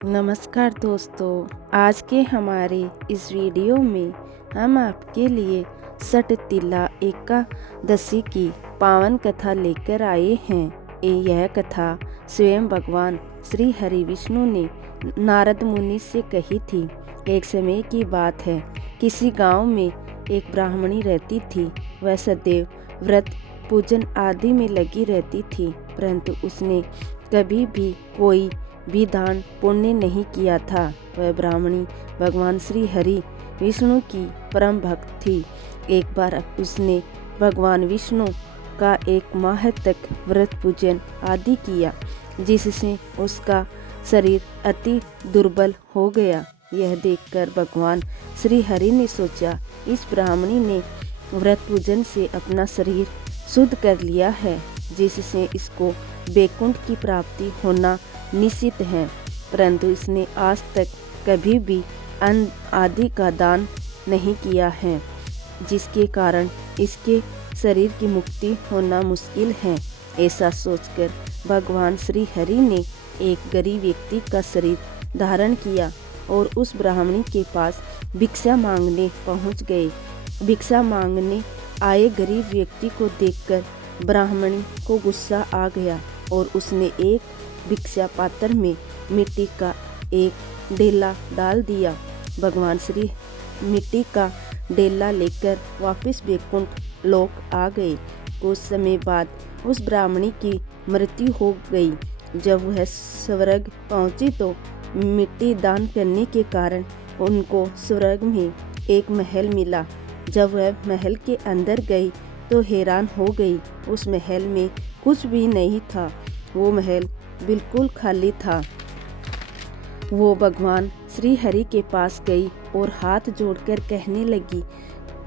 नमस्कार दोस्तों, आज के हमारे इस वीडियो में हम आपके लिए सठ तिला एकादशी की पावन कथा लेकर आए हैं। यह कथा स्वयं भगवान श्री हरि विष्णु ने नारद मुनि से कही थी। एक समय की बात है, किसी गांव में एक ब्राह्मणी रहती थी। वह सदैव व्रत पूजन आदि में लगी रहती थी, परंतु उसने कभी भी कोई भी दान पुण्य नहीं किया था। वह ब्राह्मणी भगवान श्री हरि विष्णु की परम भक्त थी। एक बार उसने भगवान विष्णु का एक माह तक व्रत पूजन आदि किया, जिससे उसका शरीर अति दुर्बल हो गया। यह देखकर भगवान श्री हरि ने सोचा, इस ब्राह्मणी ने व्रत पूजन से अपना शरीर शुद्ध कर लिया है, जिससे इसको वैकुंठ की प्राप्ति होना निश्चित है। परंतु इसने आज तक कभी भी अन्न आदि का दान नहीं किया है, जिसके कारण इसके शरीर की मुक्ति होना मुश्किल है। ऐसा सोचकर भगवान श्री हरि ने एक गरीब व्यक्ति का शरीर धारण किया और उस ब्राह्मणी के पास भिक्षा मांगने पहुंच गए। भिक्षा मांगने आए गरीब व्यक्ति को देखकर ब्राह्मणी को गुस्सा आ गया और उसने एक भिक्षा पात्र में मिट्टी का एक डेला डाल दिया। भगवान श्री मिट्टी का डेला लेकर वापस वैकुंठ लोक आ गए। कुछ समय बाद उस ब्राह्मणी की मृत्यु हो गई। जब वह स्वर्ग पहुंची तो मिट्टी दान करने के कारण उनको स्वर्ग में एक महल मिला। जब वह महल के अंदर गई तो हैरान हो गई। उस महल में कुछ भी नहीं था। वो महल बिल्कुल खाली था। वो भगवान श्री हरि के पास गई और हाथ जोड़कर कहने लगी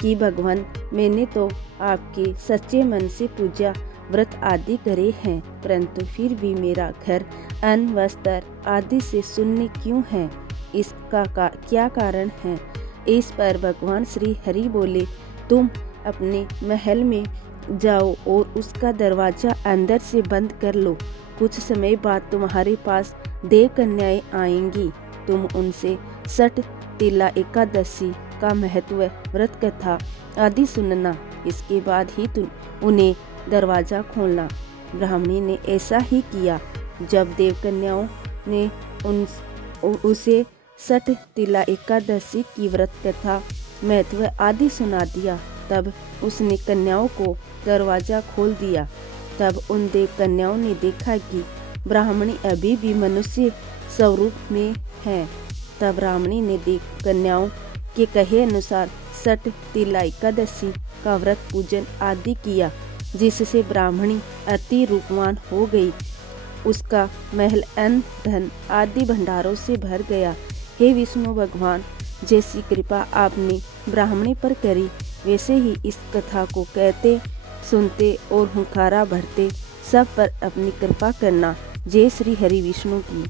कि भगवान, मैंने तो आपके सच्चे मन से पूजा व्रत आदि करे हैं, परंतु फिर भी मेरा घर अन्न वस्त्र आदि से शून्य क्यों है? इसका क्या कारण है? इस पर भगवान श्री हरि बोले, तुम अपने महल में जाओ और उसका दरवाजा अंदर से बंद कर लो। कुछ समय बाद तुम्हारे पास देव कन्याएं आएंगी। तुम उनसे सठ तिला एकादशी का महत्व, व्रत कथा आदि सुनना। इसके बाद ही तुम उन्हें दरवाजा खोलना। ब्राह्मणी ने ऐसा ही किया। जब देव कन्याओं ने उसे सठ तिला एकादशी की व्रत कथा महत्व आदि सुना दिया, तब उसने कन्याओं को दरवाजा खोल दिया। तब उन देव कन्याओं ने देखा कि ब्राह्मणी अभी भी मनुष्य स्वरूप में है। तब ब्राह्मणी ने देव कन्याओं के कहे अनुसार सठ तिला एकादशी का व्रत पूजन आदि किया, जिससे ब्राह्मणी अति रूपवान हो गई। उसका महल अन्न धन आदि भंडारों से भर गया। हे विष्णु भगवान, जैसी कृपा आपने ब्राह्मणी पर करी, वैसे ही इस कथा को कहते, सुनते और हुंकारा भरते सब पर अपनी कृपा करना। जय श्री हरि विष्णु की।